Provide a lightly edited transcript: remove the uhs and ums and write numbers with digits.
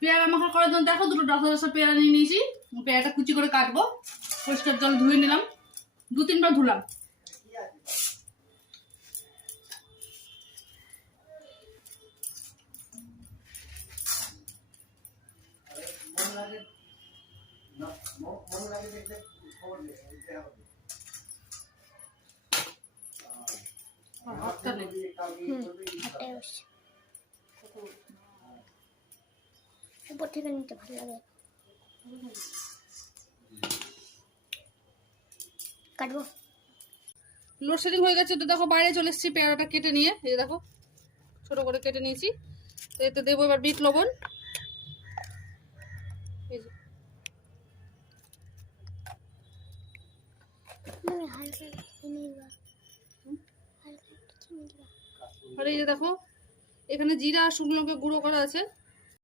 পেয়ারা মাখা করার জন্য দেখো দুটো রসা পেয়ারা নিয়ে নিয়েছি। পেয়ারাটা কুচি করে কাটবো, পরিষ্কার জল ধুয়ে নিলাম, 2-3 বার ধুলাম। উপর থেকে নিতে ভালো লাগে। কাটবো। লোডশেডিং হয়ে গেছে তো দেখো বাইরে চলে এসেছি পেয়ারাটা কেটে নিয়ে। এই দেখো ছোট করে কেটে নিয়েছি। তো এতে দেবো এবার বিট লবণ। আর এই যে দেখো এখানে জিরা আর শুকনো লঙ্কা গুঁড়ো করা আছে,